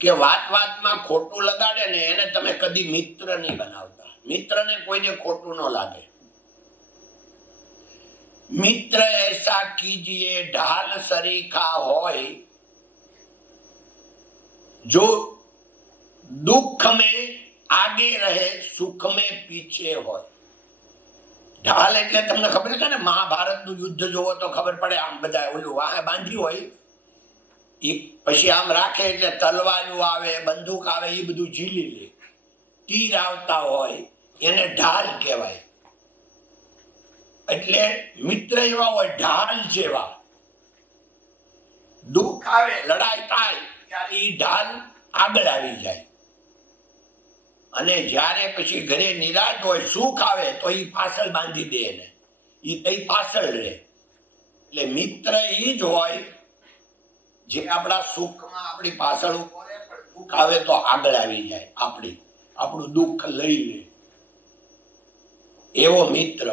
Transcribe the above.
કે વાત વાતમાં ખોટું લગાડે ને એને તમે કદી મિત્ર નહીં બનાવતા. મિત્રને કોઈને ખોટું ન લાગે. મિત્ર એસા કીજીએ ઢાલ સરીખા હોય जो दुख में आगे रहे सुख में पीछे હોય. ઢાલ એટલે તમને ખબર છે ને, મહાભારતનું યુદ્ધ જોવો તો ખબર પડે. આમ બધા ઓલું વાહે બાંધ્યું હોય, એ પછી આમ રાખે એટલે તલવારું આવે, બંદૂક આવે, એ બધું ઝીલી લે. તીર આવતા હોય એને ઢાલ કહેવાય. એટલે મિત્ર એવા હોય ઢાલ જેવા. દુઃખ આવે, લડાઈ થાય ત્યારે એ ઢાલ આગળ આવી જાય, અને જ્યારે પછી ઘરે નિરાશ હોય, સુખ આવે તો એ પાછળ બાંધી દે એને, એ તઈ પાછળ રહે. એટલે મિત્ર એ જ હોય જે આપણા સુખમાં આપણી પાછળ ઉભો રહે, પણ દુઃખ આવે તો આગળ આવી જાય, આપણું દુઃખ લઈ લે, એવો મિત્ર.